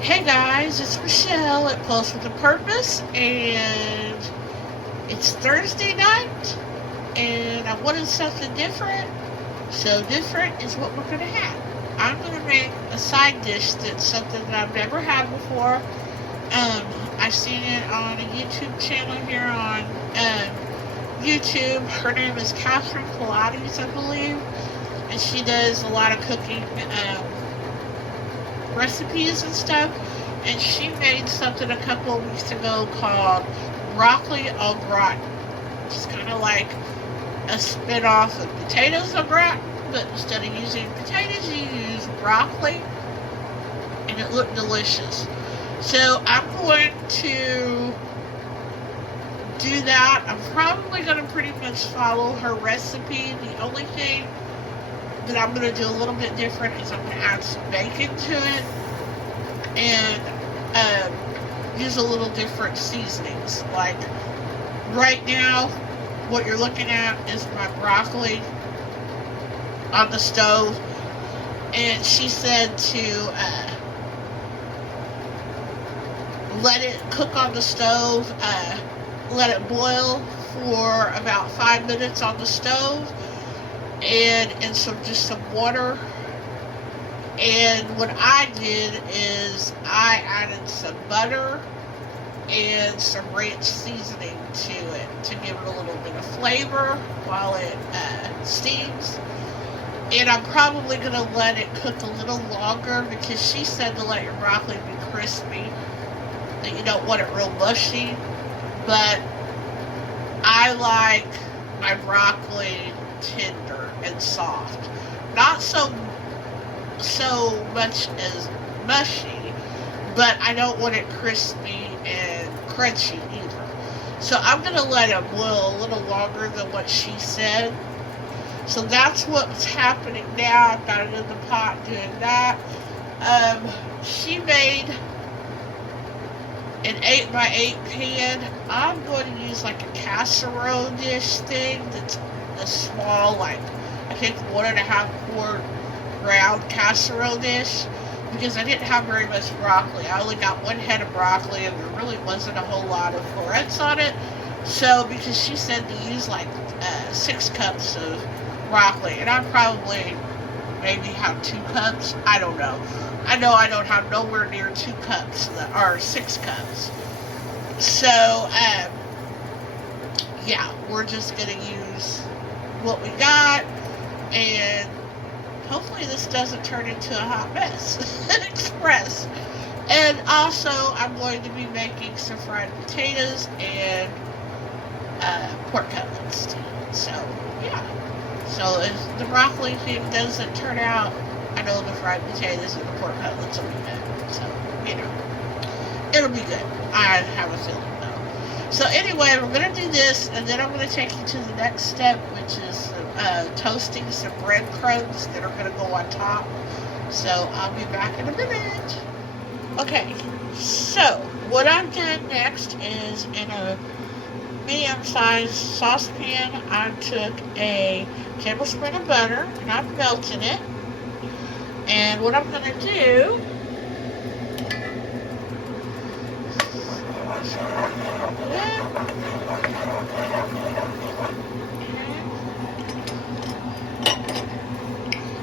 Hey guys, it's Michelle at Pulse with a Purpose, and it's Thursday night, and I wanted something different. So different is what we're going to have. I'm going to make a side dish that's something that I've never had before. I've seen it on a YouTube channel here on YouTube. Her name is Catherine Pilates, I believe, and she does a lot of cooking recipes and stuff. And she made something a couple of weeks ago called broccoli au gratin. It's kind of like a spin-off of potatoes au gratin, but instead of using potatoes, you use broccoli, and it looked delicious. So I'm going to do that. I'm probably going to pretty much follow her recipe. The only thing that I'm going to do a little bit different is I'm going to add some bacon to it and use a little different seasonings. Like right now, what you're looking at is my broccoli on the stove, and she said to let it cook on the stove, let it boil for about 5 minutes on the stove, and some water. And what I did is I added some butter and some ranch seasoning to it to give it a little bit of flavor while it steams. And I'm probably going to let it cook a little longer because she said to let your broccoli be crispy, that you don't want it real mushy. But I like my broccoli tender and soft. Not so much as mushy, but I don't want it crispy and crunchy either. So I'm going to let it boil a little longer than what she said. So that's what's happening now. I've got it in the pot doing that. She made an 8x8 pan. I'm going to use like a casserole dish thing that's a small, like I think 1.5 quart round casserole dish, because I didn't have very much broccoli. I only got one head of broccoli, and there really wasn't a whole lot of florets on it. So because she said to use like 6 cups of broccoli, and I probably maybe have 2 cups. I don't know. I know I don't have nowhere near 2 cups, or 6 cups. So yeah, we're just gonna use what we got, and hopefully this doesn't turn into a hot mess. Express. And also, I'm going to be making some fried potatoes and pork cutlets too. So, yeah. So if the broccoli thing doesn't turn out, I know the fried potatoes and the pork cutlets will be good. So, it'll be good. I have a feeling though. So anyway, we're going to do this, and then I'm going to take you to the next step, which is toasting some breadcrumbs that are going to go on top. So I'll be back in a minute. Okay, so what I've done next is in a medium-sized saucepan, I took a tablespoon of butter and I've melted it. And what I'm going to do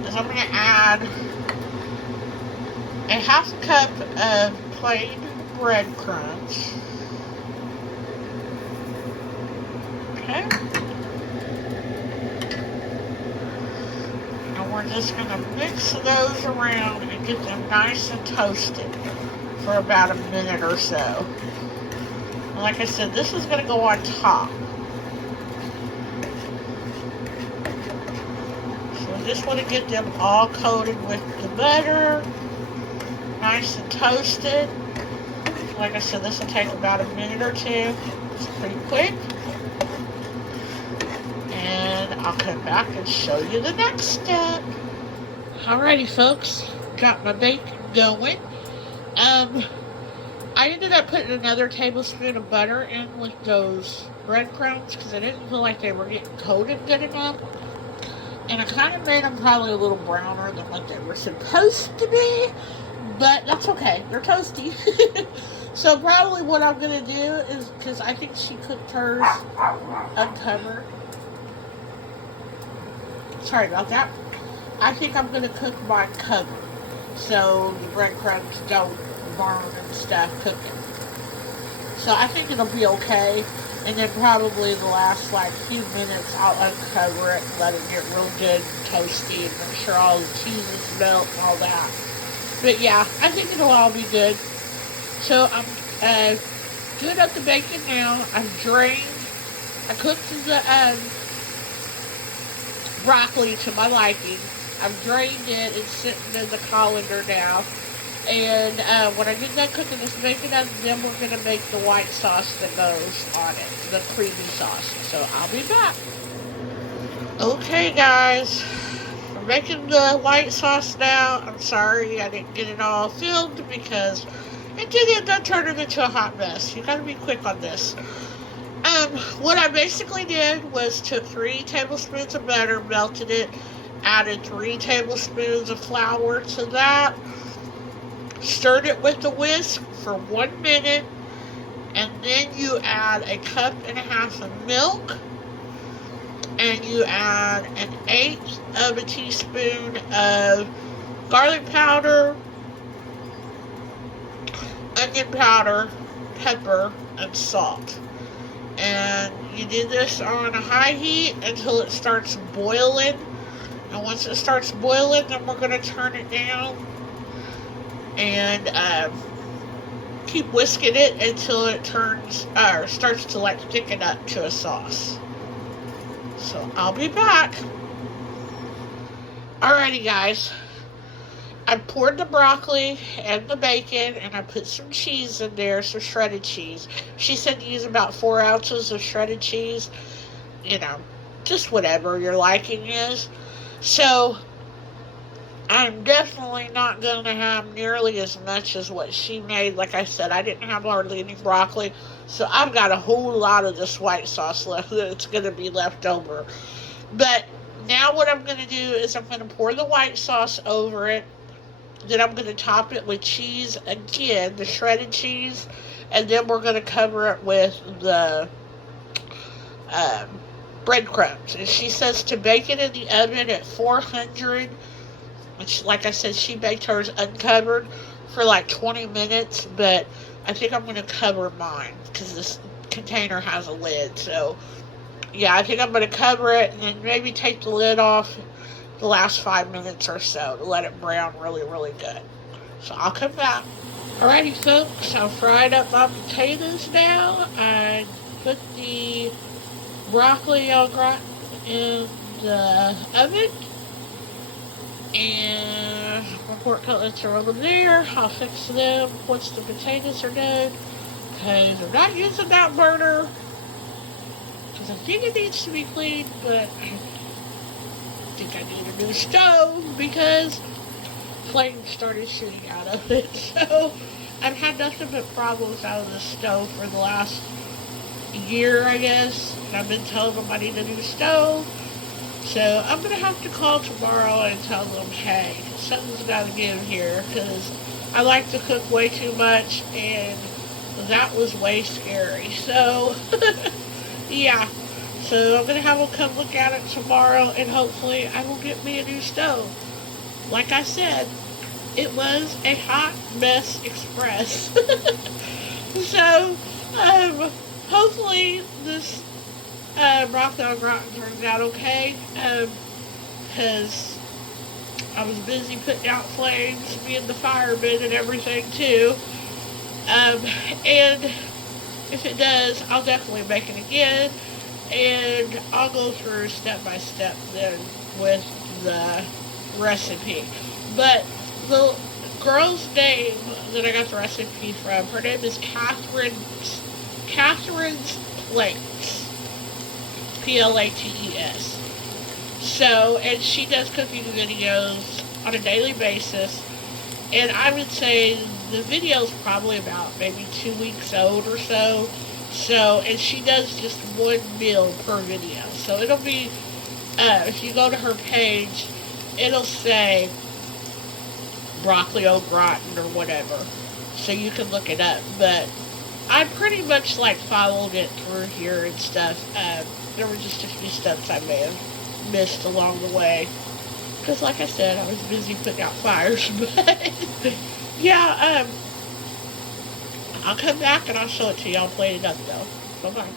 is I'm going to add a 1/2 cup of plain breadcrumbs. Okay. And we're just going to mix those around and get them nice and toasted for about a minute or so. And like I said, this is going to go on top. So I just want to get them all coated with the butter, nice and toasted. Like I said, this will take about a minute or two. It's pretty quick. And I'll come back and show you the next step. Alrighty, folks. Got my bacon going. I ended up putting another tablespoon of butter in with those breadcrumbs because I didn't feel like they were getting coated good enough. And I kind of made them probably a little browner than what they were supposed to be. But that's okay. They're toasty. So probably what I'm going to do is, because I think she cooked hers uncovered. Sorry about that. I think I'm going to cook mine covered, so the breadcrumbs don't burn and stuff cooking. So I think it'll be okay. And then probably the last few minutes I'll uncover it, let it get real good and toasty, and make sure all the cheeses melt and all that. But yeah, I think it'll all be good. So I'm doing up the bacon now. I've drained. I cooked the broccoli to my liking. I've drained it. It's sitting in the colander now. And when I get done cooking this bacon up, then we're going to make the white sauce that goes on it, the creamy sauce. So I'll be back. Okay, guys. We're making the white sauce now. I'm sorry I didn't get it all filmed because it did end up turning into a hot mess. You got to be quick on this. What I basically did was took 3 tablespoons of butter, melted it, added 3 tablespoons of flour to that, stirred it with a whisk for 1 minute, and then you add a cup and a half of milk, and you add 1/8 of a teaspoon of garlic powder, onion powder, pepper, and salt. And you do this on a high heat until it starts boiling. And once it starts boiling, then we're going to turn it down and keep whisking it until it starts to thicken up to a sauce. So I'll be back. Alrighty, guys. I poured the broccoli and the bacon, and I put some cheese in there, some shredded cheese. She said to use about 4 ounces of shredded cheese. Just whatever your liking is. So I'm definitely not going to have nearly as much as what she made. Like I said, I didn't have hardly any broccoli, so I've got a whole lot of this white sauce left that's going to be left over. But now what I'm going to do is I'm going to pour the white sauce over it. Then I'm going to top it with cheese again, the shredded cheese, and then we're going to cover it with the breadcrumbs. And she says to bake it in the oven at 400, which, like I said, she baked hers uncovered for 20 minutes, but I think I'm going to cover mine because this container has a lid. So, yeah, I think I'm going to cover it and then maybe take the lid off the last 5 minutes or so to let it brown really, really good. So I'll come back. Alrighty, folks, I've fried up my potatoes now. I put the broccoli au gratin in the oven. And my pork cutlets are over there. I'll fix them once the potatoes are done. Because I'm not using that burner. Because I think it needs to be cleaned, but I think I need a new stove because flames started shooting out of it. So I've had nothing but problems out of the stove for the last year, I guess. And I've been telling them I need a new stove. So I'm going to have to call tomorrow and tell them, hey, something's got to give here because I like to cook way too much and that was way scary. So, yeah. So I'm going to have them come look at it tomorrow and hopefully I will get me a new stove. Like I said, it was a hot mess express. So, hopefully this broccoli au gratin turns out okay. Because I was busy putting out flames, being the fireman and everything too. And if it does, I'll definitely make it again. And I'll go through step by step then with the recipe. But the girl's name that I got the recipe from, her name is Catherine's Plates. Plates. So, and she does cooking videos on a daily basis. And I would say the video's probably about maybe 2 weeks old or so. So, and she does just 1 meal per video. So it'll be, if you go to her page, it'll say broccoli au gratin or whatever. So you can look it up. But I pretty much like followed it through here and stuff. There were just a few steps I may have missed along the way. Because like I said, I was busy putting out fires. But yeah, I'll come back and I'll show it to you. I'll plate it up though. Bye-bye.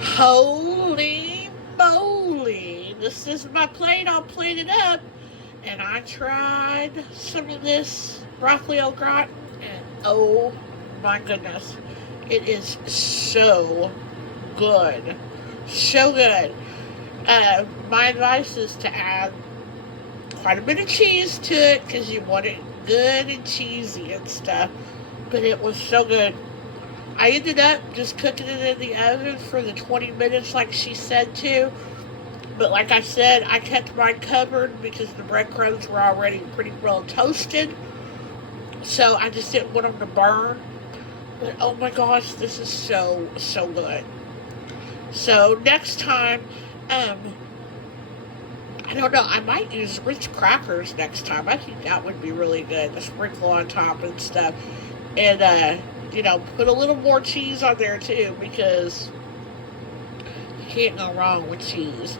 Holy moly. This is my plate. I'll plate it up. And I tried some of this broccoli au gratin. And oh my goodness. It is so good. So good. My advice is to add quite a bit of cheese to it because you want it good and cheesy and stuff. But it was so good. I ended up just cooking it in the oven for the 20 minutes like she said to. But like I said, I kept mine covered because the breadcrumbs were already pretty well toasted. So I just didn't want them to burn. But oh my gosh, this is so, so good. So next time, I don't know, I might use Ritz crackers next time. I think that would be really good. To sprinkle on top and stuff. And, put a little more cheese on there too because you can't go wrong with cheese.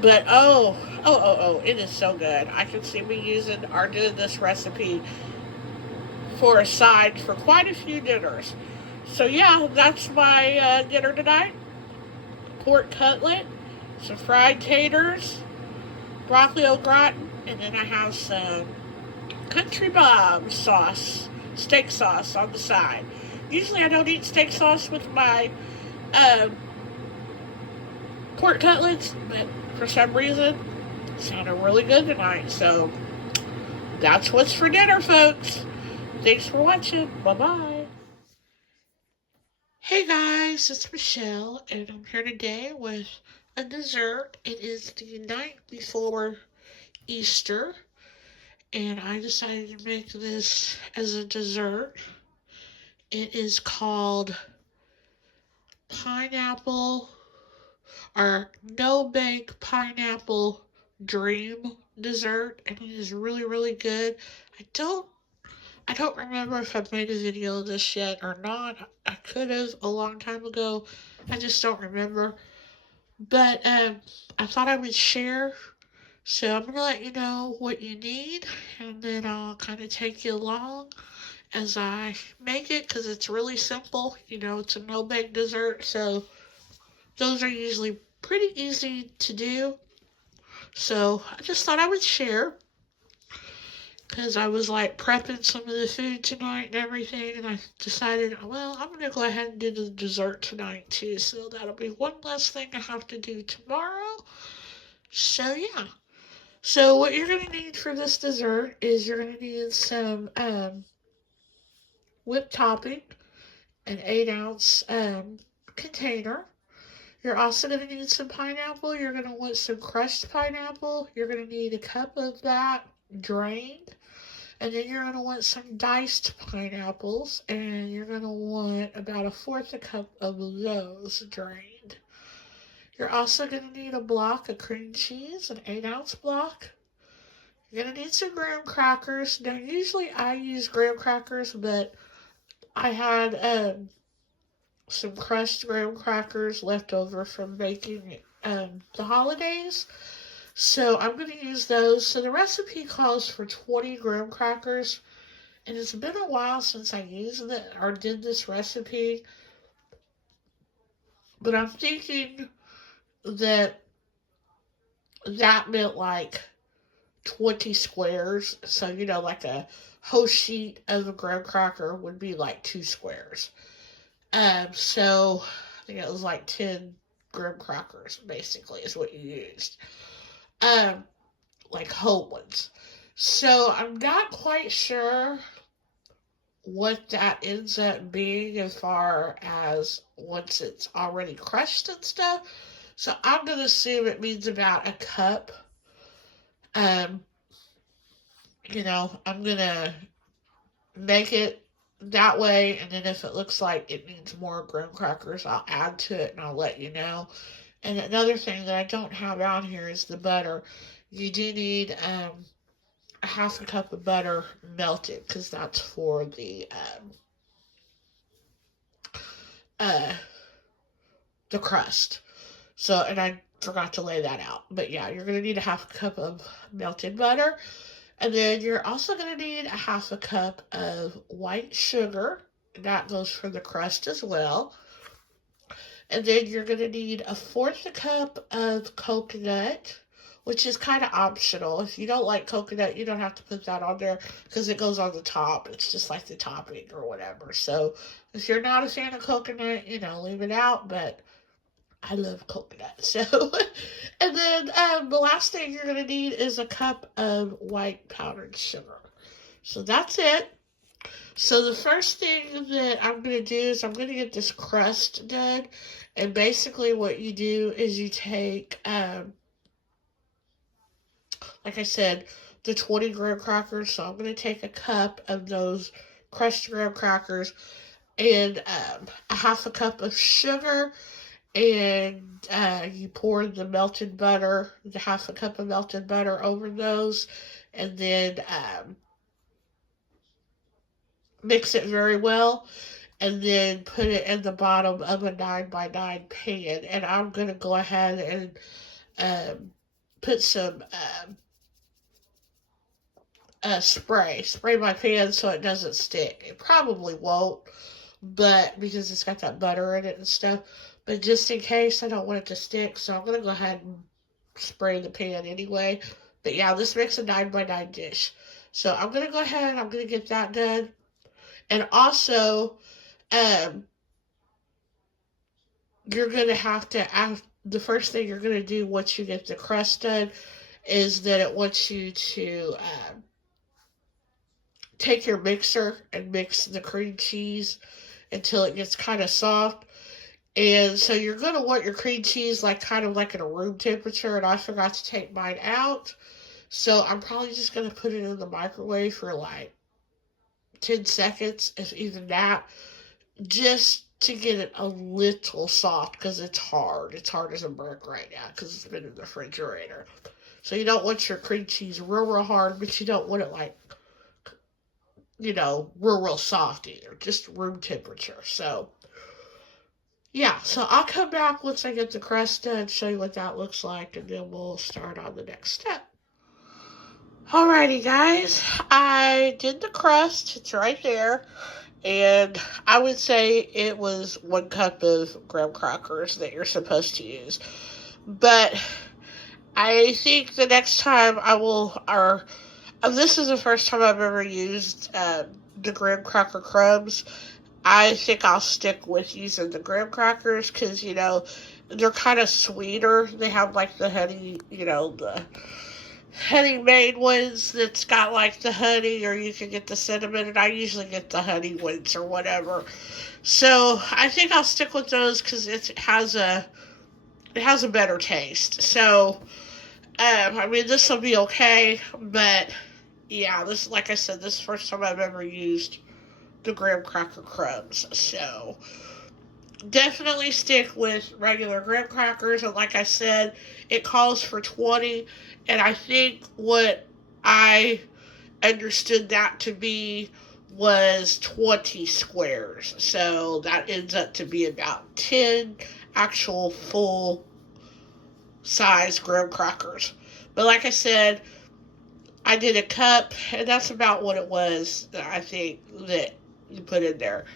But it is so good. I can see me doing this recipe for a side for quite a few dinners. So yeah, that's my dinner tonight. Pork cutlet, some fried taters, broccoli au gratin, and then I have some Country Bob sauce, steak sauce on the side. Usually I don't eat steak sauce with my pork cutlets, but for some reason it sounded really good tonight. So that's what's for dinner, folks. Thanks for watching. Bye-bye. Hey guys, it's Michelle, and I'm here today with a dessert. It is the night before Easter, and I decided to make this as a dessert. It is called pineapple or no-bake pineapple dream dessert, and it is really, really good. I don't remember if I've made a video of this yet or not. I could have a long time ago. I just don't remember. But I thought I would share. So I'm going to let you know what you need. And then I'll kind of take you along as I make it. Because it's really simple. It's a no-bake dessert. So those are usually pretty easy to do. So I just thought I would share. Because I was like prepping some of the food tonight and everything, and I decided, well, I'm going to go ahead and do the dessert tonight too, so that'll be one less thing I have to do tomorrow. So yeah. So what you're going to need for this dessert is you're going to need some whipped topping, an 8-ounce container. You're also going to need some pineapple. You're going to want some crushed pineapple. You're going to need a cup of that drained. And then you're going to want some diced pineapples, and you're going to want about 1/4 cup of those drained. You're also going to need a block of cream cheese, an 8-ounce block. You're going to need some graham crackers. Now, usually I use graham crackers, but I had some crushed graham crackers left over from baking the holidays. So I'm going to use those. So the recipe calls for 20 graham crackers. And it's been a while since I used it or did this recipe. But I'm thinking that meant like 20 squares. So, like a whole sheet of a graham cracker would be like 2 squares. So I think it was like 10 graham crackers, basically, is what you used. Like whole ones. So I'm not quite sure what that ends up being as far as once it's already crushed and stuff. So I'm going to assume it means about a cup. I'm going to make it that way, and then if it looks like it needs more graham crackers, I'll add to it and I'll let you know. And another thing that I don't have out here is the butter. You do need a half a cup of butter melted, because that's for uh, the crust. So, and I forgot to lay that out. But yeah, you're going to need a half a cup of melted butter. And then you're also going to need a half a cup of white sugar. That goes for the crust as well. And then you're going to need a fourth a cup of coconut, which is kind of optional. If you don't like coconut, you don't have to put that on there because it goes on the top. It's just like the topping or whatever. So if you're not a fan of coconut, leave it out. But I love coconut. So, and then the last thing you're going to need is a cup of white powdered sugar. So that's it. So the first thing that I'm going to do is I'm going to get this crust done. And basically what you do is you take, like I said, the 20 graham crackers. So I'm going to take a cup of those crushed graham crackers and a half a cup of sugar. And you pour the melted butter, the half a cup of melted butter over those. And then mix it very well, and then put it in the bottom of a 9x9 pan. And I'm going to go ahead and put some spray my pan so it doesn't stick. It probably won't, but because it's got that butter in it and stuff. But just in case, I don't want it to stick, so I'm going to go ahead and spray the pan anyway. But yeah, this makes a 9x9 dish. So I'm going to go ahead and I'm going to get that done. And also, you're going to have to, the first thing you're going to do once you get the crust done is that it wants you to take your mixer and mix the cream cheese until it gets kind of soft. And so you're going to want your cream cheese kind of like at a room temperature, and I forgot to take mine out. So I'm probably just going to put it in the microwave for 10 seconds, if even that, just to get it a little soft, because it's hard. It's hard as a brick right now because it's been in the refrigerator. So you don't want your cream cheese real hard, but you don't want it real soft either. Just room temperature. So, yeah. So I'll come back once I get the crust done, show you what that looks like, and then we'll start on the next step. Alrighty, guys, I did the crust. It's right there. And I would say it was 1 cup of graham crackers that you're supposed to use. But I think the next time this is the first time I've ever used the graham cracker crumbs. I think I'll stick with using the graham crackers because, they're kind of sweeter. They have the honey, the honey made ones that's got the honey, or you can get the cinnamon, and I usually get the honey ones or whatever. So I think I'll stick with those because it has a better taste. So this will be okay, but yeah, this, like I said, this is the first time I've ever used the graham cracker crumbs. So definitely stick with regular graham crackers, and like I said, it calls for 20. And I think what I understood that to be was 20 squares. So that ends up to be about 10 actual full size graham crackers. But like I said, I did a cup, and that's about what it was, I think, that you put in there.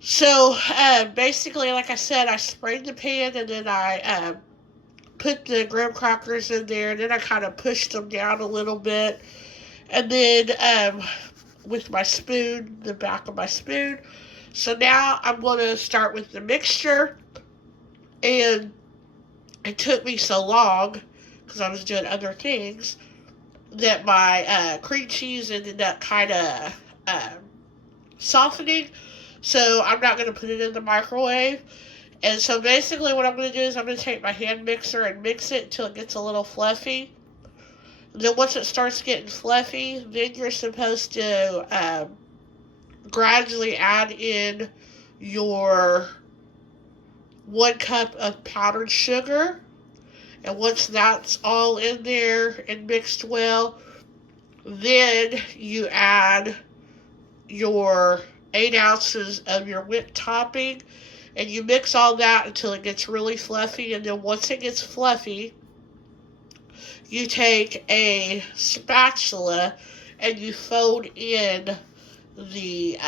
So basically, like I said, I sprayed the pan, and then I put the graham crackers in there, and then I kind of pushed them down a little bit, and then with my spoon, the back of my spoon. So now I'm going to start with the mixture, and it took me so long because I was doing other things that my cream cheese ended up kind of softening. So I'm not going to put it in the microwave. And so basically what I'm going to do is I'm going to take my hand mixer and mix it until it gets a little fluffy. Then once it starts getting fluffy, then you're supposed to gradually add in your 1 cup of powdered sugar. And once that's all in there and mixed well, Then you add your 8 ounces of your whipped topping, and you mix all that until it gets really fluffy. And then once it gets fluffy, you take a spatula and you fold in the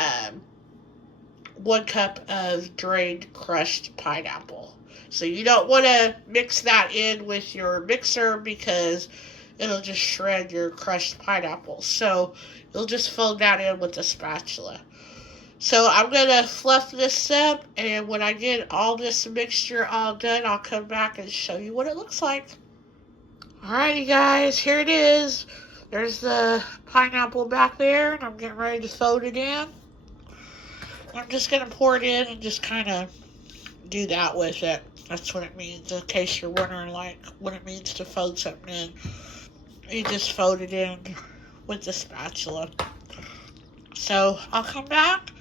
1 cup of drained crushed pineapple. So you don't want to mix that in with your mixer because it'll just shred your crushed pineapple. So you'll just fold that in with the spatula. So I'm going to fluff this up, and when I get all this mixture all done, I'll come back and show you what it looks like. Alrighty guys, here it is. There's the pineapple back there, and I'm getting ready to fold it in. I'm just going to pour it in and just kind of do that with it. That's what it means, in case you're wondering like what it means to fold something in. You just fold it in with the spatula. So I'll come back.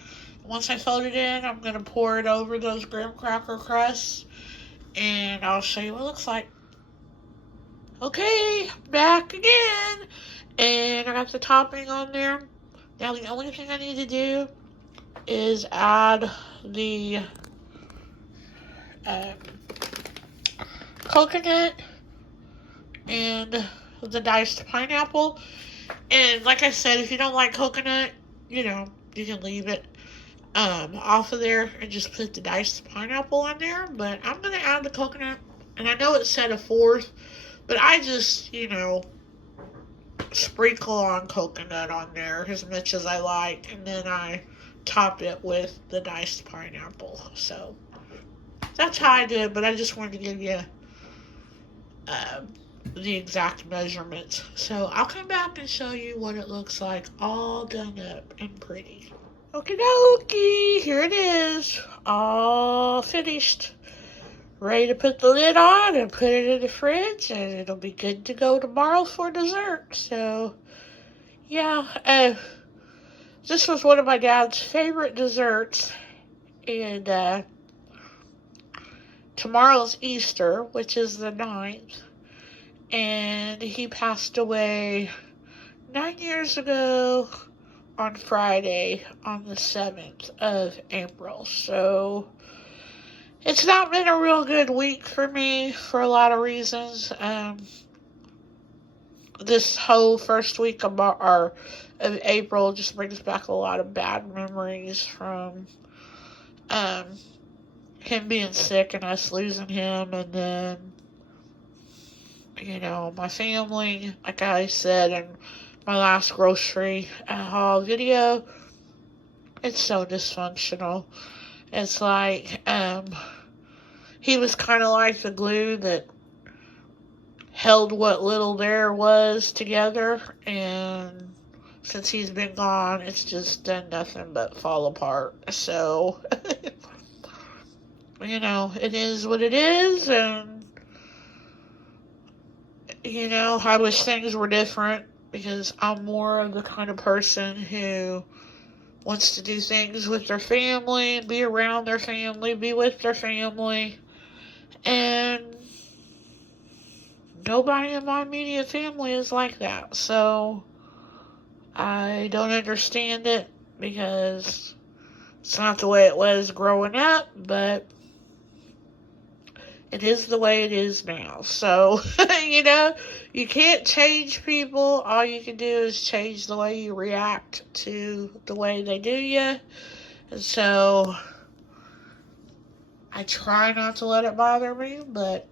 Once I fold it in, I'm going to pour it over those graham cracker crusts, and I'll show you what it looks like. Okay, back again, and I got the topping on there. Now the only thing I need to do is add the coconut and the diced pineapple. And like I said, if you don't like coconut, you can leave it off of there and just put the diced pineapple on there. But I'm going to add the coconut, and I know it said 1/4, but I just, sprinkle on coconut on there as much as I like, and then I top it with the diced pineapple. So that's how I do it, but I just wanted to give you the exact measurements. So I'll come back and show you what it looks like all done up and pretty. Okie dokie, here it is, all finished. Ready to put the lid on and put it in the fridge, and it'll be good to go tomorrow for dessert. So, yeah, this was one of my dad's favorite desserts, and tomorrow's Easter, which is the 9th, and he passed away 9 years ago on Friday, on the 7th of April. So it's not been a real good week for me for a lot of reasons. This whole first week of April just brings back a lot of bad memories from him being sick and us losing him, and then, my family, like I said in my last grocery haul video, it's so dysfunctional. It's like, he was kind of like the glue that held what little there was together, and since he's been gone, it's just done nothing but fall apart. So, it is what it is, and, I wish things were different, because I'm more of the kind of person who wants to do things with their family, be around their family, be with their family, and nobody in my immediate family is like that. So I don't understand it, because it's not the way it was growing up, but it is the way it is now. So, you can't change people. All you can do is change the way you react to the way they do you. And so I try not to let it bother me, but,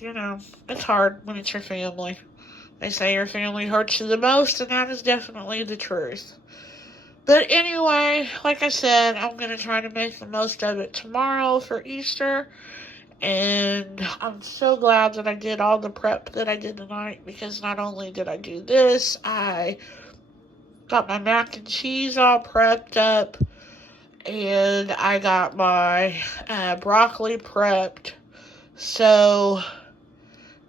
it's hard when it's your family. They say your family hurts you the most, and that is definitely the truth. But anyway, like I said, I'm going to try to make the most of it tomorrow for Easter. And I'm so glad that I did all the prep that I did tonight, because not only did I do this, I got my mac and cheese all prepped up, and I got my broccoli prepped. So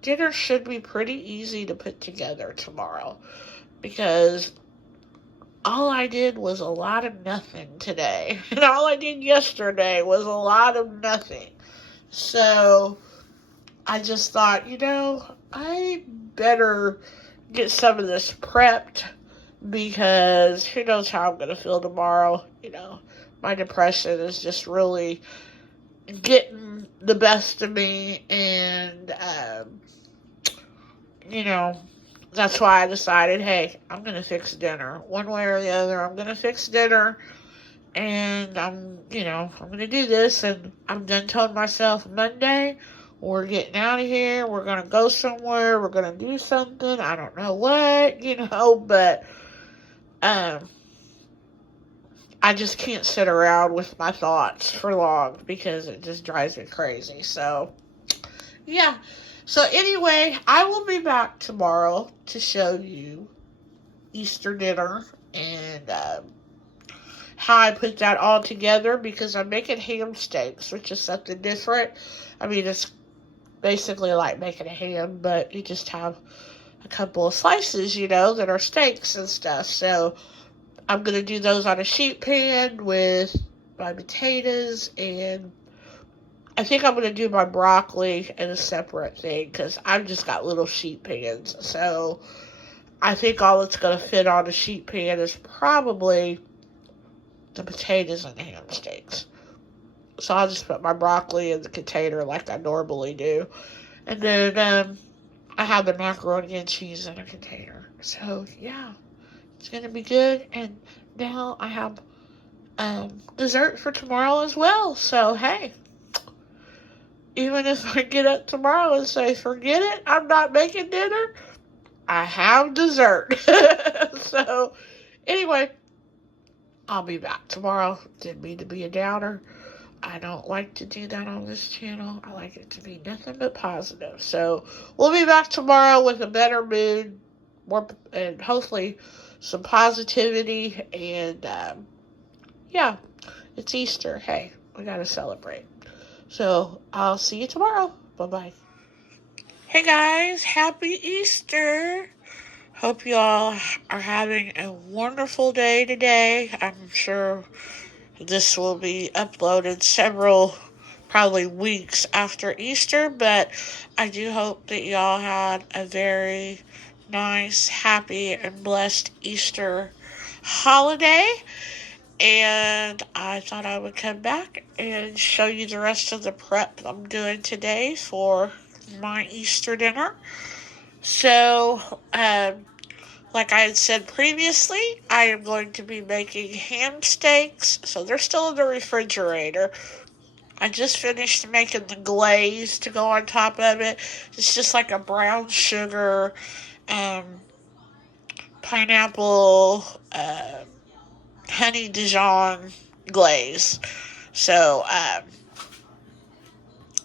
dinner should be pretty easy to put together tomorrow, because all I did was a lot of nothing today, and all I did yesterday was a lot of nothing. So I just thought, I better get some of this prepped because who knows how I'm going to feel tomorrow. My depression is just really getting the best of me, and, that's why I decided, hey, I'm going to fix dinner. One way or the other, I'm going to fix dinner, and I'm going to do this, and I'm done telling myself Monday, we're getting out of here, we're going to go somewhere, we're going to do something, I don't know what, but, I just can't sit around with my thoughts for long because it just drives me crazy. So, yeah. So, anyway, I will be back tomorrow to show you Easter dinner and how I put that all together because I'm making ham steaks, which is something different. I mean, it's basically like making a ham, but you just have a couple of slices, that are steaks and stuff. So, I'm going to do those on a sheet pan with my potatoes, and I think I'm going to do my broccoli in a separate thing because I've just got little sheet pans. So I think all that's going to fit on a sheet pan is probably the potatoes and the ham steaks. So I'll just put my broccoli in the container like I normally do. And then I have the macaroni and cheese in a container. So, yeah. It's going to be good, and now I have dessert for tomorrow as well. So, hey, even if I get up tomorrow and say, forget it, I'm not making dinner, I have dessert. So, anyway, I'll be back tomorrow. Didn't mean to be a downer. I don't like to do that on this channel. I like it to be nothing but positive. So, we'll be back tomorrow with a better mood, and hopefully some positivity, and yeah, it's Easter. Hey, we gotta celebrate. So I'll see you tomorrow. Bye-bye. Hey guys, happy Easter. Hope you all are having a wonderful day today. I'm sure this will be uploaded several, probably weeks after Easter, but I do hope that y'all had a very nice, happy, and blessed Easter holiday. And I thought I would come back and show you the rest of the prep I'm doing today for my Easter dinner. So, like I had said previously, I am going to be making ham steaks. So they're still in the refrigerator. I just finished making the glaze to go on top of it. It's just like a brown sugar, pineapple, honey Dijon glaze. So,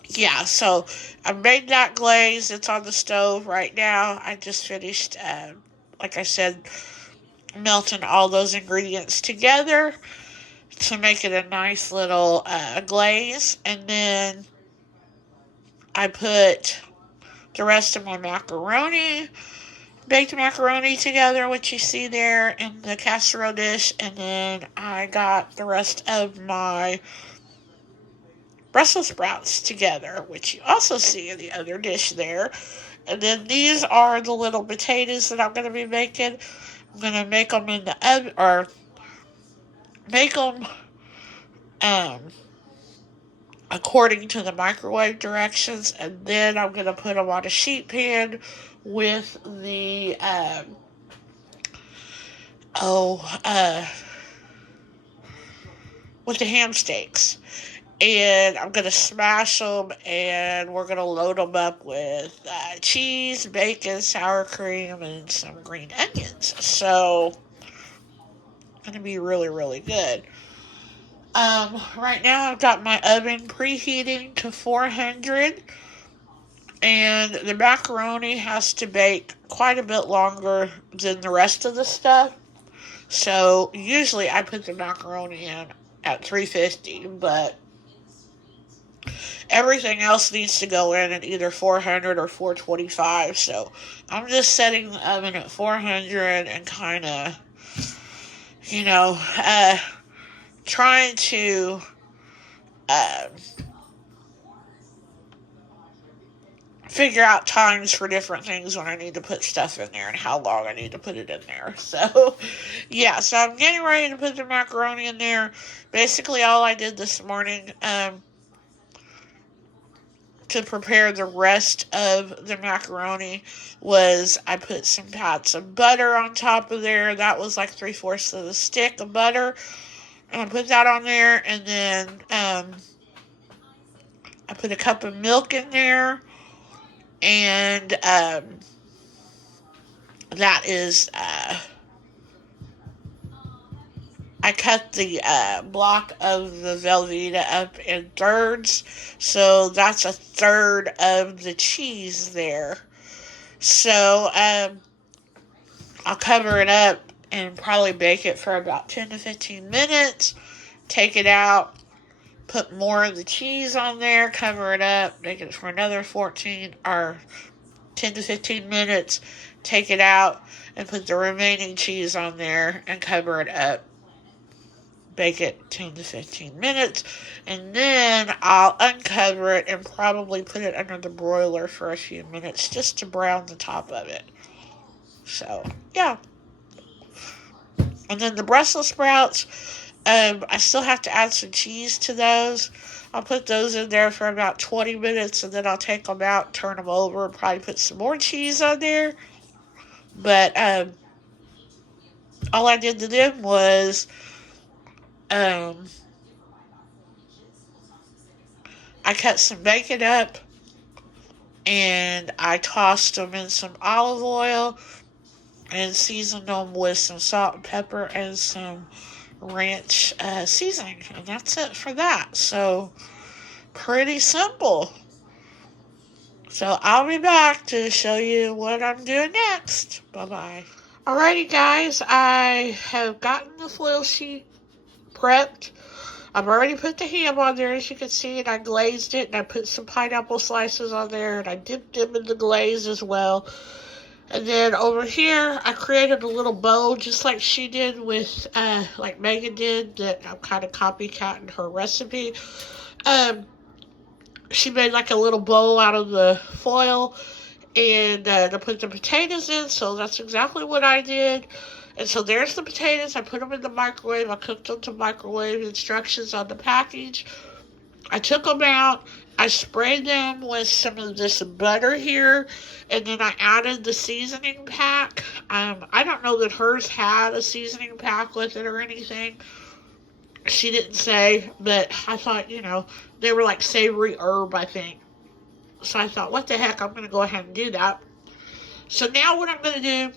yeah, so I made that glaze. It's on the stove right now. I just finished, like I said, melting all those ingredients together to make it a nice little glaze. And then I put the rest of my baked macaroni together, which you see there in the casserole dish. And then I got the rest of my Brussels sprouts together, which you also see in the other dish there. And then these are the little potatoes that I'm going to be making. I'm going to make them in the oven, or make them according to the microwave directions, and then I'm going to put them on a sheet pan with the with the ham steaks. And I'm going to smash them, and we're going to load them up with cheese, bacon, sour cream, and some green onions. So, it's going to be really, really good. Right now I've got my oven preheating to 400, and the macaroni has to bake quite a bit longer than the rest of the stuff. So, usually I put the macaroni in at 350, but everything else needs to go in at either 400 or 425. So I'm just setting the oven at 400 and kind of, trying to figure out times for different things when I need to put stuff in there and how long I need to put it in there. So, yeah, so I'm getting ready to put the macaroni in there. Basically, all I did this morning to prepare the rest of the macaroni was I put some pats of butter on top of there. That was like 3/4 of the stick of butter. And I put that on there, and then I put a cup of milk in there, and that is I cut the block of the Velveeta up in thirds, so that's a third of the cheese there. So I'll cover it up and probably bake it for about 10 to 15 minutes. Take it out, put more of the cheese on there, cover it up, bake it for another 14 or 10 to 15 minutes. Take it out and put the remaining cheese on there and cover it up. Bake it 10 to 15 minutes, and then I'll uncover it and probably put it under the broiler for a few minutes just to brown the top of it. So, yeah. And then the Brussels sprouts, I still have to add some cheese to those. I'll put those in there for about 20 minutes, and then I'll take them out, turn them over, and probably put some more cheese on there. But all I did to them was I cut some bacon up, and I tossed them in some olive oil and seasoned them with some salt and pepper and some ranch seasoning. And that's it for that. So, pretty simple. So, I'll be back to show you what I'm doing next. Bye-bye. Alrighty, guys. I have gotten the foil sheet prepped. I've already put the ham on there, as you can see, and I glazed it, and I put some pineapple slices on there, and I dipped them in the glaze as well. And then over here, I created a little bowl, just like she did with, like Megan did, that I'm kind of copycatting her recipe. She made like a little bowl out of the foil, and to put the potatoes in, so that's exactly what I did. And so there's the potatoes. I put them in the microwave. I cooked them to microwave instructions on the package. I took them out. I sprayed them with some of this butter here. And then I added the seasoning pack. I don't know that hers had a seasoning pack with it or anything. She didn't say. But I thought, they were like savory herb, I think. So I thought, what the heck, I'm going to go ahead and do that. So now what I'm going to do,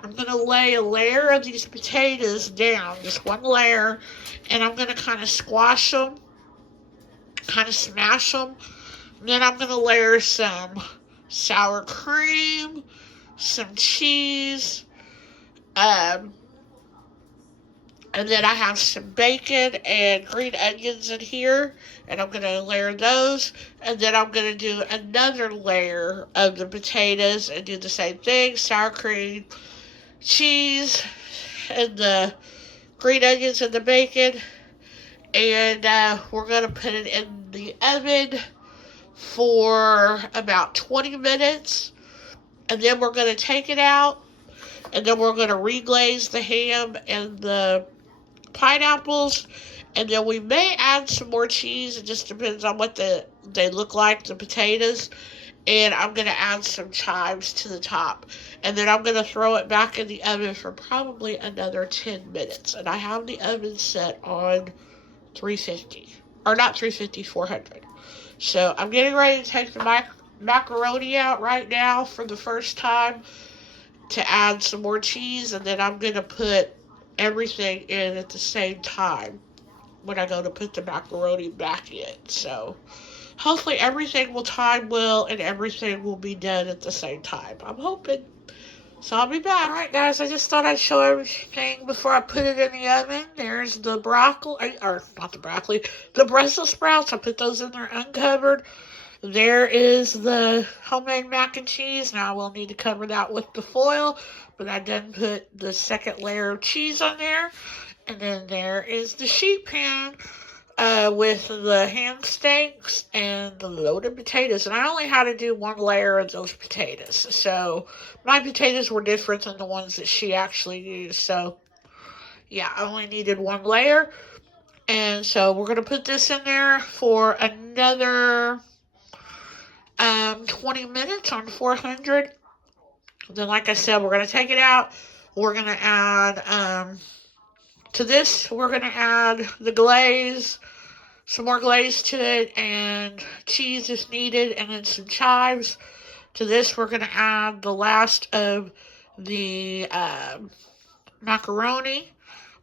I'm going to lay a layer of these potatoes down, just one layer, and I'm going to kind of squash them, kind of smash them. And then I'm going to layer some sour cream, some cheese, and then I have some bacon and green onions in here, and I'm going to layer those, and then I'm going to do another layer of the potatoes and do the same thing, sour cream, cheese, and the green onions and the bacon, and we're going to put it in the oven for about 20 minutes, and then we're going to take it out, and then we're going to reglaze the ham and the pineapples, and then we may add some more cheese. It just depends on what they look like, the potatoes. And I'm going to add some chives to the top. And then I'm going to throw it back in the oven for probably another 10 minutes. And I have the oven set on 350. Or not 350, 400. So I'm getting ready to take the macaroni out right now for the first time to add some more cheese. And then I'm going to put everything in at the same time when I go to put the macaroni back in. So hopefully everything will time well and everything will be done at the same time. I'm hoping. So I'll be back. Alright guys, I just thought I'd show everything before I put it in the oven. There's the broccoli, or not the broccoli, the Brussels sprouts. I put those in there uncovered. There is the homemade mac and cheese. Now I will need to cover that with the foil, but I done put the second layer of cheese on there. And then there is the sheet pan with the ham steaks and the loaded potatoes. And I only had to do one layer of those potatoes. So my potatoes were different than the ones that she actually used. So yeah, I only needed one layer. And so we're going to put this in there for another 20 minutes on 400. Then, like I said, we're going to take it out. We're going to add, to this, we're going to add the glaze, some more glaze to it, and cheese is needed, and then some chives. To this, we're going to add the last of the macaroni,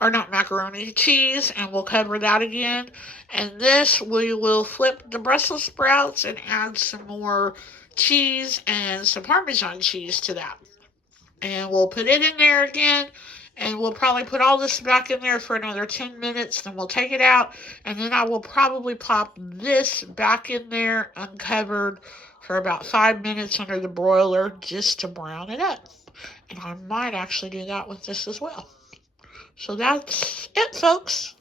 or not macaroni, cheese, and we'll cover that again. And this, we will flip the Brussels sprouts and add some more cheese and some Parmesan cheese to that. And we'll put it in there again, and we'll probably put all this back in there for another 10 minutes. Then we'll take it out, and then I will probably pop this back in there uncovered for about 5 minutes under the broiler just to brown it up. And I might actually do that with this as well. So that's it, folks.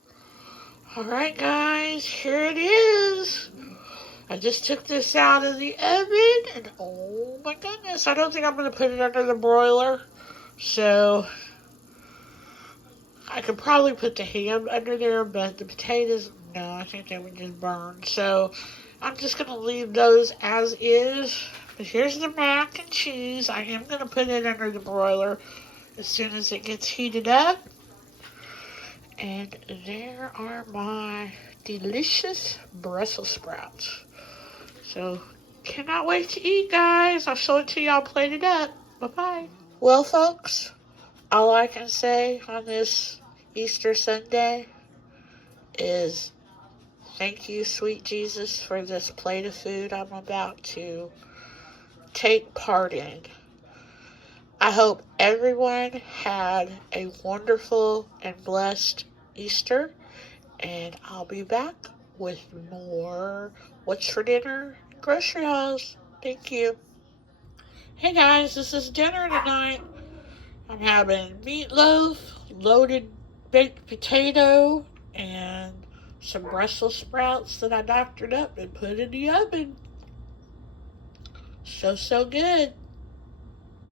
Alright, guys, here it is. I just took this out of the oven, and oh my goodness, I don't think I'm going to put it under the broiler. So I could probably put the ham under there, but the potatoes, no, I think they would just burn. So I'm just going to leave those as is. But here's the mac and cheese. I am going to put it under the broiler as soon as it gets heated up. And there are my delicious Brussels sprouts. So, cannot wait to eat, guys. I'll show it to y'all plated up. Bye-bye. Well, folks, all I can say on this Easter Sunday is thank you, sweet Jesus, for this plate of food I'm about to take part in. I hope everyone had a wonderful and blessed Easter, and I'll be back with more What's for Dinner grocery hauls. Thank you. Hey guys, this is dinner tonight. I'm having meatloaf, loaded baked potato, and some Brussels sprouts that I doctored up and put in the oven. So good.